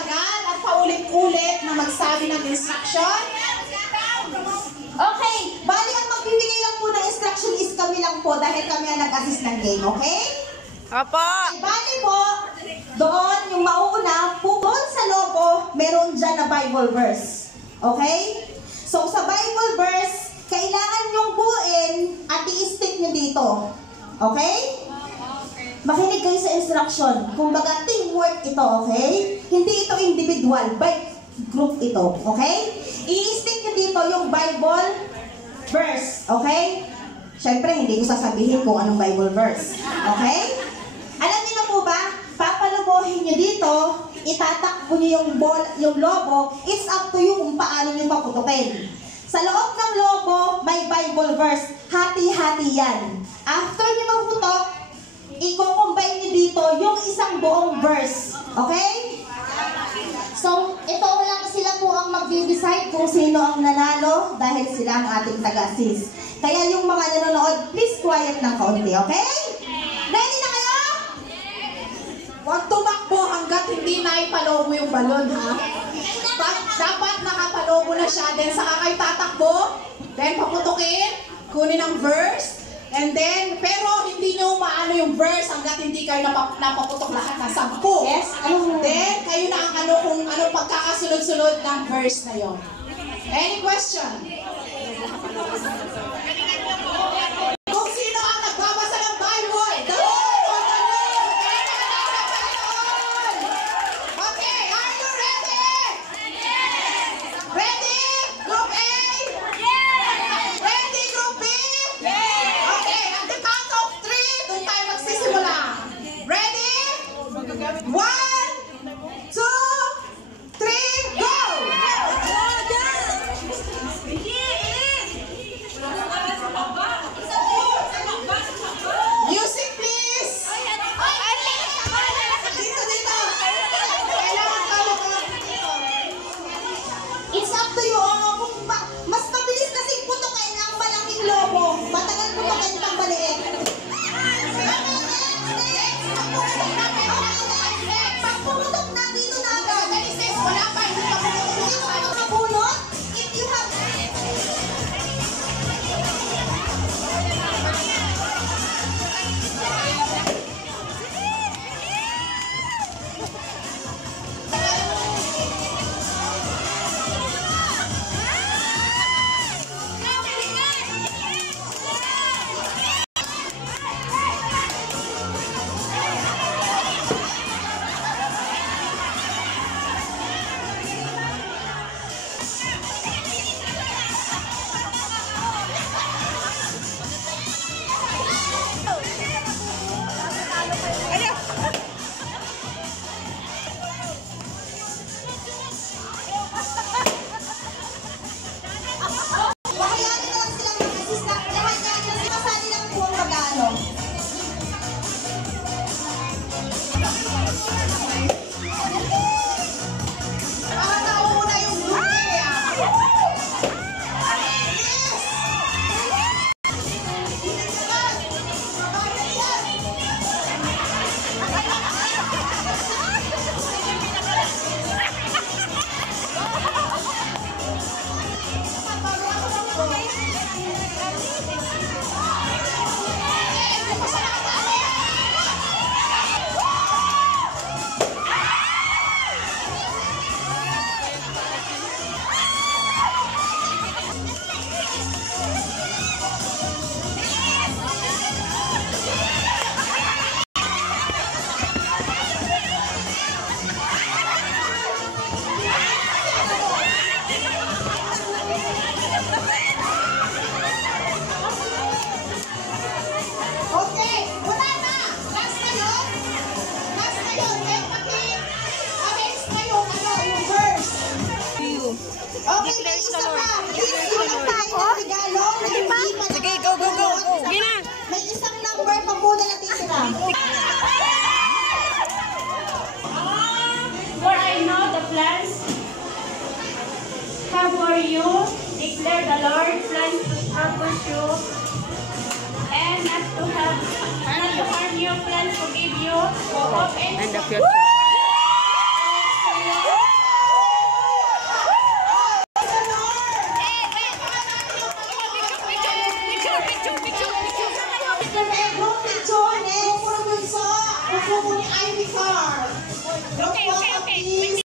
agad at paulit-ulit na magsabi ng instruction? Okay, bali ang magbibigay lang po ng instruction is kami lang po dahil kami ang nag-assist ng game, okay? Opo. Bali po, doon yung mauuna, po doon sa logo, meron dyan na Bible verse. Okay? So sa Bible verse, kailangan nyong buuin at i-stick nyo dito. Okay? Makinig kayo sa instruction. Kumbaga, teamwork ito, okay? Hindi ito individual, by group ito, okay? I-stick nyo dito yung Bible verse, okay? Siyempre, hindi ko sasabihin kung anong Bible verse, okay? Alam niyo na po ba, papalubuhin nyo dito, itatakbo nyo yung logo, it's up to you kung paano nyo paputukin. Sa loob ng logo, may Bible verse, hati-hati yan. After nyo magputok, i-combine nyo dito yung isang buong verse. Okay? So, ito lang sila po ang mag-decide kung sino ang nanalo dahil sila ang ating taga-assist. Kaya yung mga nanonood, please quiet ng kaunti, okay? Ready na kayo? Huwag tumakbo hanggat hindi na ipalobo yung balon, ha? Dapat nakapalobo na siya, then saka kayo tatakbo, then paputukin, kunin ang verse, and then, pero hindi nyo maano yung verse hanggat hindi kayo napaputok lahat ng 10. Yes? Then, kayo na ang kung ano pagkakasunod-sunod ng verse na yon. Any question? Kung sino ang nagbabasa ng Bible, doon! Okay, are you ready? Ready? Group A? Ready, Group B? Okay, at the count of 3, doon tayo magsisimula. Ready? 1, 2, 3, go! Music, please! Dito, dito! Kailangan ka It's up to you. Mas mabilis kasi putukin ang malaking logo. Matagal putukin pang maliit. Pag pumutok na, dito na agad. Wala pa, hindi pa pumutok. Hindi pa makabunot. If you have... Sige, go, go, go. Sige na. May isang number pa muna na titira. For I know the plans have for you, declare the Lord, plans to accomplish you, and not to harm you, plans to give you hope and the future. po ni Ivy Car. Okay.